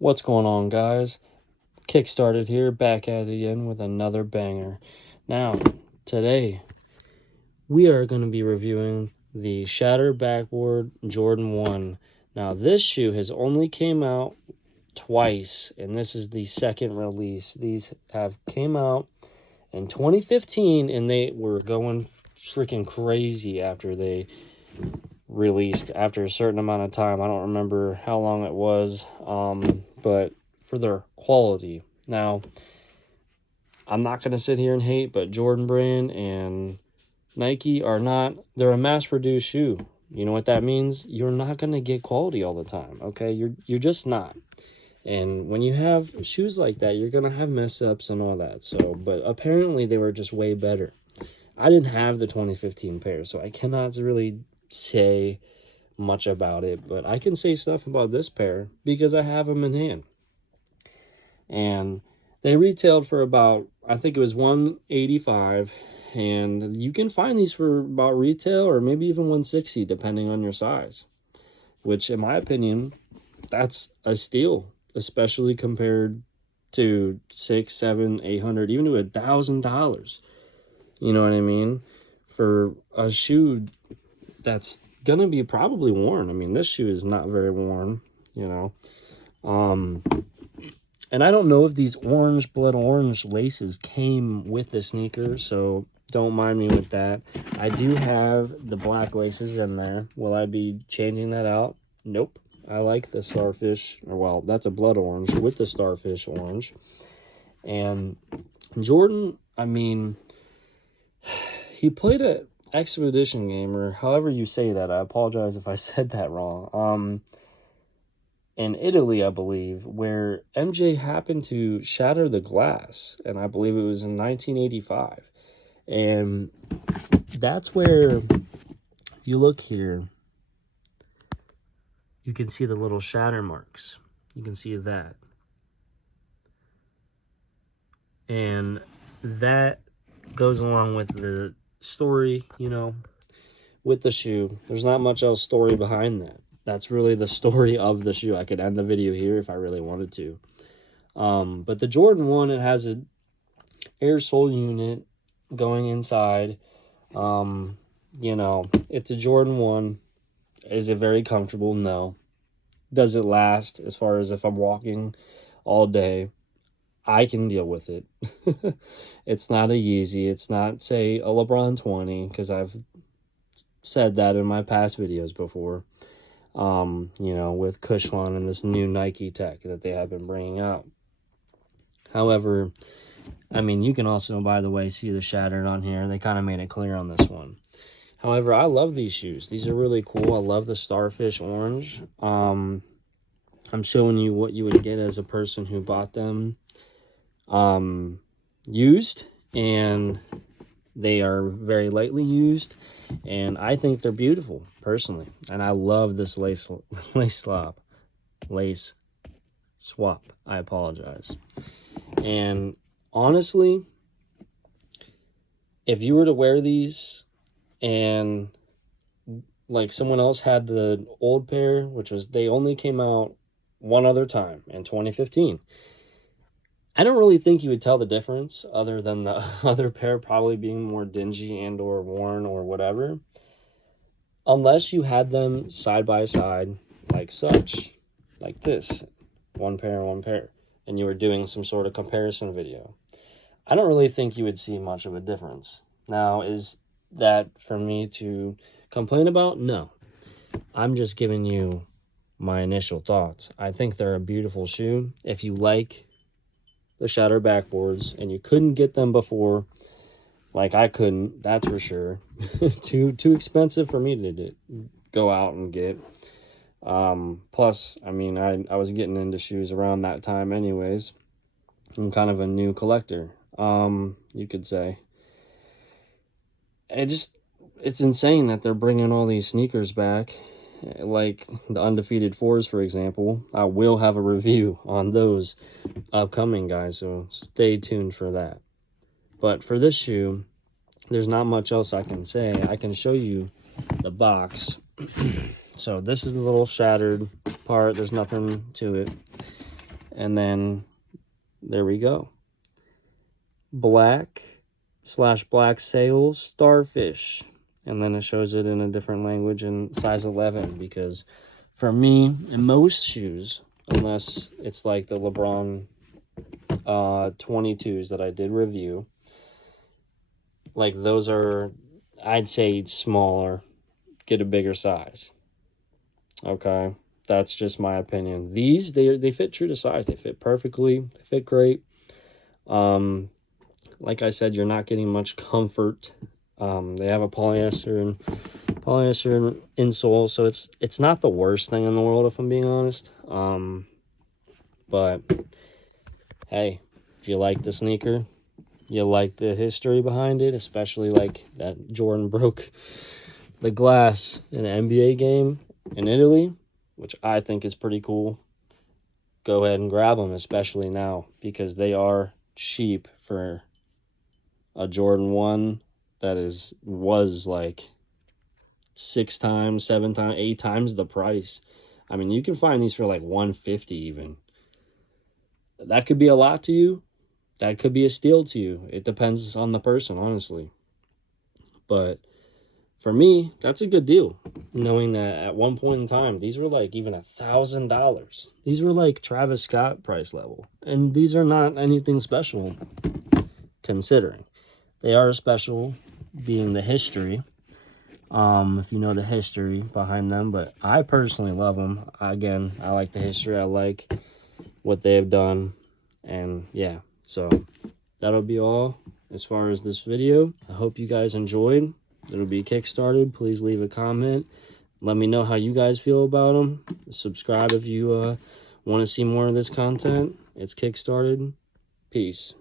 What's going on, guys? Kickstarted here, back at it again with another banger. Now, today, we are going to be reviewing the Shatter Backboard Jordan 1. Now, this shoe has only came out twice, and this is the second release. These have came out in 2015, and they were going freaking crazy after they released after a certain amount of time. I don't remember how long it was, but for their quality. Now, I'm not going to sit here and hate, but Jordan Brand and Nike are not, they're a mass-produced shoe. You know what that means? You're not going to get quality all the time, okay? You're just not. And when you have shoes like that, you're going to have mess-ups and all that. So, but apparently they were just way better. I didn't have the 2015 pair, so I cannot really say much about it, but I can say stuff about this pair because I have them in hand. And they retailed for about, I think it was $185, and you can find these for about retail or maybe even $160 depending on your size, which in my opinion, that's a steal, especially compared to $600, $700, $800, even to $1,000. You know what I mean? For a shoe that's gonna be probably worn. I mean, this shoe is not very worn, you know. And I don't know if these blood orange laces came with the sneaker, so don't mind me with that. I do have the black laces in there. Will I be changing that out? Nope. I like the starfish, or well, that's a blood orange with the starfish orange. And Jordan, I mean, he played a expedition game, or however you say that. I apologize if I said that wrong. In Italy, I believe, where MJ happened to shatter the glass, and I believe it was in 1985. And that's where, you look here, you can see the little shatter marks. You can see that. And that goes along with the story, you know, with the shoe. There's not much else story behind that. That's really the story of the shoe. I could end the video here if I really wanted to. But the Jordan 1, it has an air sole unit going inside. You know, it's a Jordan 1. Is it very comfortable? No. Does it last as far as if I'm walking all day? I can deal with it. It's not a Yeezy. It's not, say, a LeBron 20, because I've said that in my past videos before. You know, with Cushlon and this new Nike tech that they have been bringing out. However, I mean, you can also, by the way, see the shattered on here. They kind of made it clear on this one. However, I love these shoes. These are really cool. I love the starfish orange. I'm showing you what you would get as a person who bought them used, and they are very lightly used, and I think they're beautiful personally. And I love this lace swap. I apologize. And honestly, if you were to wear these and like someone else had the old pair, which was, they only came out one other time in 2015, I don't really think you would tell the difference, other than the other pair probably being more dingy and or worn or whatever, unless you had them side by side like such, like this, one pair, and you were doing some sort of comparison video. I don't really think you would see much of a difference. Now, is that for me to complain about? No. I'm just giving you my initial thoughts. I think they're a beautiful shoe. If you like the Shatter Backboards and you couldn't get them before, like I couldn't, that's for sure. too expensive for me to go out and get. Plus, I mean, I was getting into shoes around that time anyways. I'm kind of a new collector, you could say. It's insane that they're bringing all these sneakers back, like the Undefeated 4s, for example. I will have a review on those upcoming, guys, so stay tuned for that. But for this shoe, there's not much else I can say. I can show you the box. So this is the little shattered part. There's nothing to it. And then there we go. Black/black sails starfish. And then it shows it in a different language in size 11, because for me, in most shoes, unless it's like the LeBron 22s that I did review, like those are, I'd say, smaller, get a bigger size. Okay, that's just my opinion. These, they fit true to size. They fit perfectly. They fit great. Like I said, you're not getting much comfort. They have a polyester insole, so it's not the worst thing in the world, if I'm being honest. But hey, if you like the sneaker, you like the history behind it, especially like that Jordan broke the glass in an NBA game in Italy, which I think is pretty cool. Go ahead and grab them, especially now, because they are cheap for a Jordan 1 that was like 6 times, 7 times, 8 times the price. I mean, you can find these for like $150 even. That could be a lot to you. That could be a steal to you. It depends on the person, honestly. But for me, that's a good deal, knowing that at one point in time, these were like even $1,000. These were like Travis Scott price level. And these are not anything special, considering. They are special, being the history. If you know the history behind them. But I personally love them. Again, I like the history. I like what they have done. And yeah, so that'll be all as far as this video. I hope you guys enjoyed. It'll be kickstarted. Please leave a comment. Let me know how you guys feel about them. Subscribe if you want to see more of this content. It's kickstarted. Peace.